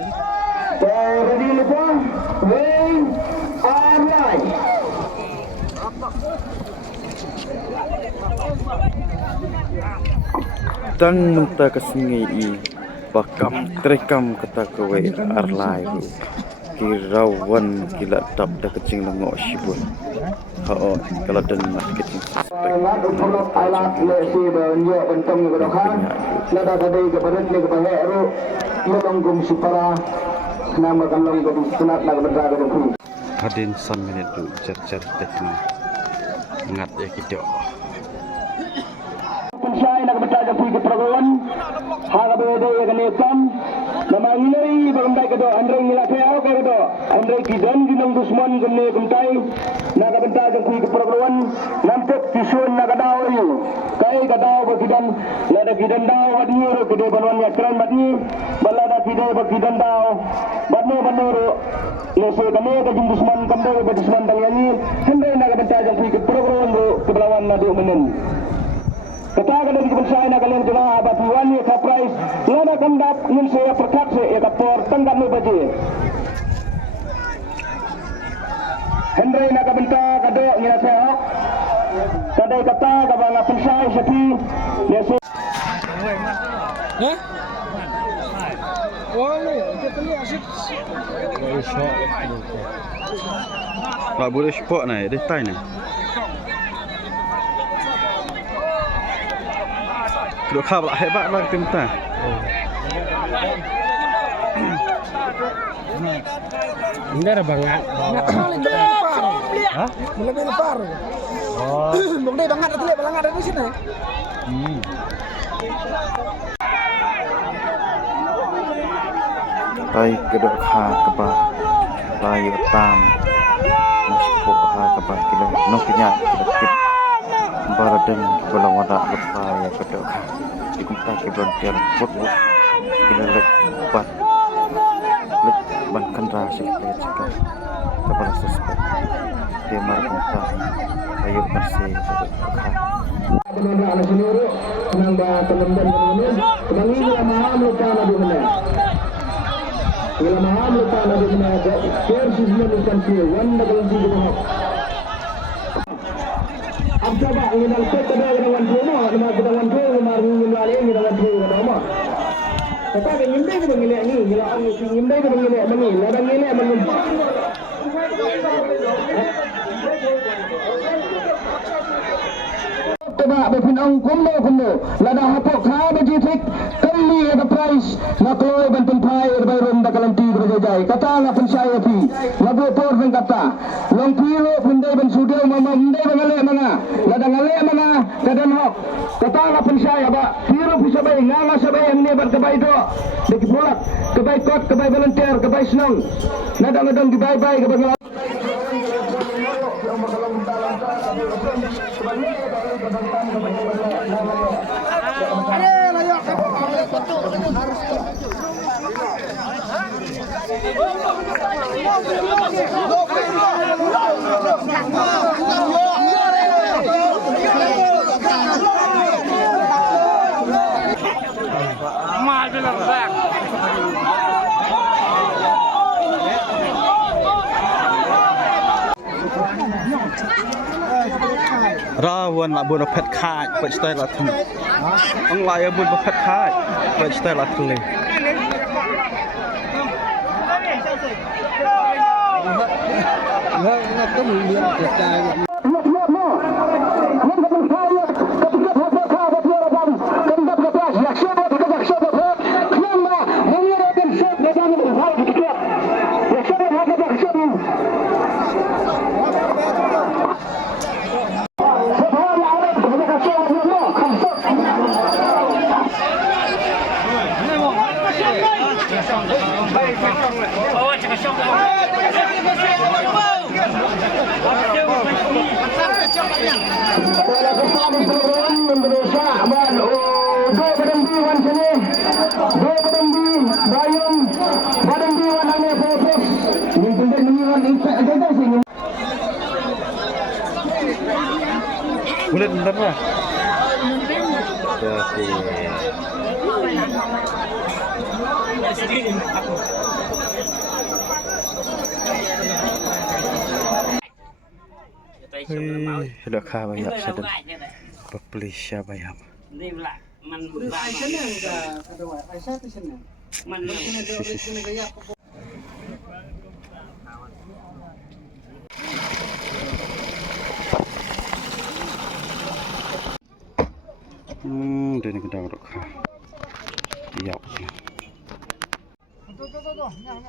Ready lupa, wing, online. Dan nungta kasingi I bakam terekam kata kowe arlai ru kirawan kila tap da kecing lengo sibun hao kalau dan nak kecing suspek Ngat untuk alat lesi banyo bentong ke dokan. Nada tadi ke badan ni ke bahaya ru melonggum supara nama kalong ke sunat nak berada ke ku. hadin san minit tu cer teknik ngat ya kita Pensyai nak berada ke perguruan hal beda yang kenekam nama ini berundai ke do Andre ngilakau ke do Andre kidan ginang dusman kene kumtai nak berada ke perguruan nampak kisun nak dau you kai kadau berkidan lada kidan dau badni ro kede banwan yakran badni balada kide berkidan dau badno ro lese kene ke dusman kambe ke dusman tangyani hendak nak berada ke perguruan ro kebelawan nadu menen. Katakan dari kebencian nak kalian jemaah abadiwan ya kaprais lana kandap nun saya perkatse ya kapor tanggap me baje Henry nak benta kado ngina sehat kadai kata kabala pensai sepi ya se tak boleh spot ni dia tai ni Duk kau lah hebat lah kita. Ini ada bangat. Hah? Lebih lebar. Oh. Bukti bangat atlet balangat dari sini. Tai kedok ha keba layu tam. Masuk ha keba kila nok pinyak kila baradeng balang wadak lepa ya kedok ha. Dikumta kibran tiar pot kila lek bat lek ban kendra sikit cika kepala suspek dia markumta ayo bersih kedok ha. Benda anak sendiri nambah teman-teman ini kebangi bila maham lupa nadu mana bila maham lupa nadu mana kerja menukan siu wanda kalau siu maham apa bah ini dalam kota dengan rumah nama kita dengan rumah maru ngilale ini dengan rumah tetapi ngimbe ke ngilale ni ngilale ngimbe ke ngilale mani ladang ngilale mani Tebak berpinang kumbo lada hapok ha bejitik kali ada price nak loy banten pai bayron da kalam ti berjaya kata na pensai api lagu por ben kata long pilo pindai ben sudio mama mendai ngale mana lada ngale mana kadan hok kata na pensai aba piro pisabai nganga sabai enne bar kebai do deki polak kebai kot kebai volunteer kebai senang nada ngadang di bye bye kebai Rawan nak buat pet kite, pet style lah tu. Ang laya buat pet kite, pet style lah tu le. Nak kemudian kita Pada kesal program Indonesia ban dua berhenti wan sini dua berhenti bayung berhenti wan hanya fokus ini penting menyiwan impact aja sini Boleh bentar lah. Jadi ราคาbanyak sedang beli siapa ya นี่แหละมัน Aisyah enggak ada Aisyah di sini. มัน Ini ada di sini kayak dia ni kedai rakha iya Tuh, nyang.